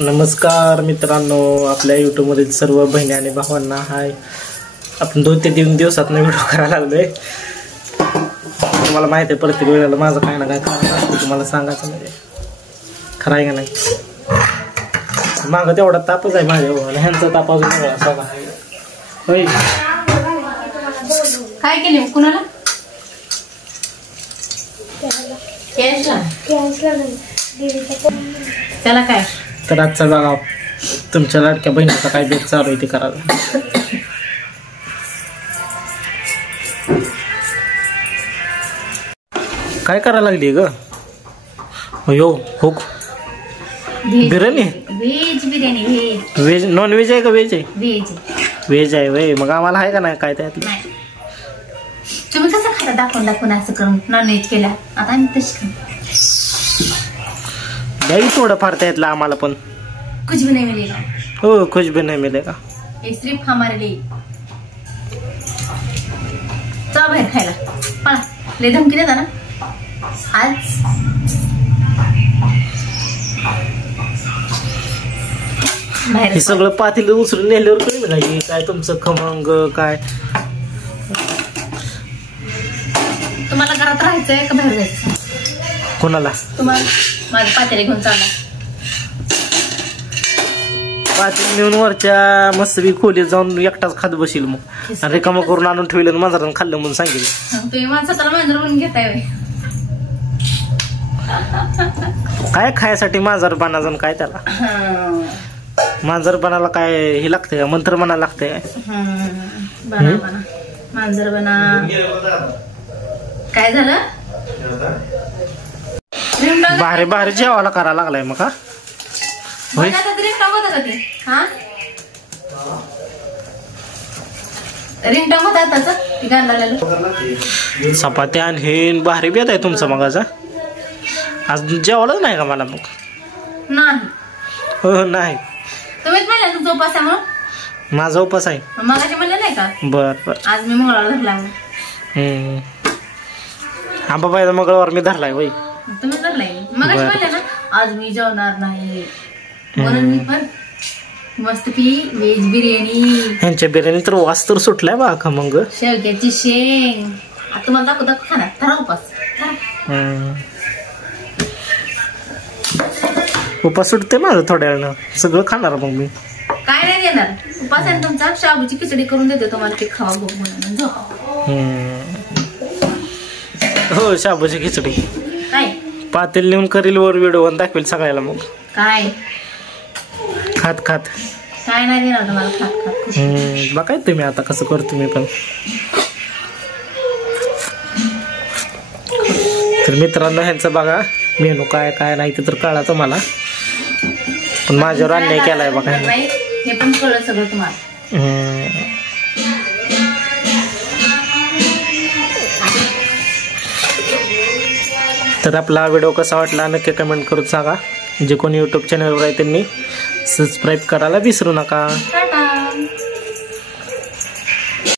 नमस्कार मित्रांनो, आपल्या YouTube मधील सर्व बहिणी आणि भावांना हाय. आपण 2 ते 3 दिवसात व्हिडिओ करायला लागलोय. तुम्हाला माहिती आहे प्रत्येक वेळेला माझं काय ना काय कारण असतं तुम्हाला सांगायचं, म्हणजे खरं आहे का नाही. मागं तेवढा तापच आहे माझ्या आणि ह्यांचा ताप अजून वेगळा सगळा आहे. होय काय केले कुणाला त्याला काय तर आजचा बघा तुमच्या लाडक्या बहिणीचा काय बेत चालू आहे ते करायला. काय करायला लागली ग? हो हो biryani. Veg biryani. Veg non veg आहे का व्हेज आहे? व्हेज. व्हेज आहे वय. मग आम्हाला आहे का नाही काय त्यातलं? तुम्ही कसं खाता दाखवून असं करून नॉन व्हेज केला? आता आम्ही तशी द्यावी थोडं फार त्यातलं आम्हाला पण. कुछ भी नहीं मिलेगा. हो कुछ भी नहीं मिलेगा. ये सिर्फ हमारे लिए. चला बाहेर खायला पळा. लय धमकी देता ना आज. हे सगळं पातील उचलून नेल्यावर कळलं नाही काय तुमचं खमंग काय. तुम्हाला घरात राहायचंय का बाहेर जायचं? कोणाला? तुम्हाला. माझं पातेले घेऊन चालला. पातील नेऊन वरच्या मस्तपैकी खोलीत जाऊन एकटाच खात बसील मग. आणि रिकामं करून आणून ठेवलं आणि माझा खाल्लं म्हणून सांगेल. तुम्ही माणसाला मांजर म्हणून घेताय. काय खायसाठी मांजरपणा काय त्याला? मांजरपणाला काय हे लागतंय का? मंत्र म्हणायला लागतंय काय? बना बना मांजर बना. काय झालं? भारी भारी जेवायला करायला लागलाय मग. हा रिंगटंग होता त्याचा चपात्या आणि हे भारी बेत आहे तुमचा मगाचा. आज जेवायलाच नाही का मला मग? नाही. हो नाही. तुम्हीच म्हणले तुमचा उपास आहे म्हणून. माझा उपास आहे. मगाशी म्हणले नाही का? बर बर. आज मी मंगळवार धरला. आंबाबाईचा मंगळवार मी धरलाय वय. तुम्ही धरलाय. मगाशी म्हणले ना आज मी जेवणार नाही म्हणून मी पण मस्तपी व्हेज बिर्याणी. ह्यांच्या बिर्याणी तर वास तर सुटलाय बा खमंग. शेवग्याची शेंग. आता तुम्हाला दाखवता खाणार. धरा उपास. उपास सुटते माझं थोड्या वेळानं. सगळं खाणार मग मी. काय नाही देणार. उपास आहे तुमचा. शाबूची खिचडी करून देते तुम्हाला ते खावा गो म्हणून. हो शाबूची खिचडी. काय पातेल नेऊन करील वर व्हिडिओ दाखवेल सगळ्याला मग. काय खात खात काय नाही देणार तुम्हाला. खात खात बघाय तुम्ही आता कसं करतो मी पण. तर मित्रांनो ह्यांचं बघा मेनू काय काय नाही ते तर कळाचं मला, पण माझ्यावर अन्याय केलाय बघा. हे पण कळलं सगळं तुम्हाला. तर आपला व्हिडिओ कसा वाटला नक्की कमेंट करून सांगा. जे कोणी यूट्यूब चॅनलवर आहे त्यांनी सबस्क्राईब करायला विसरू नका.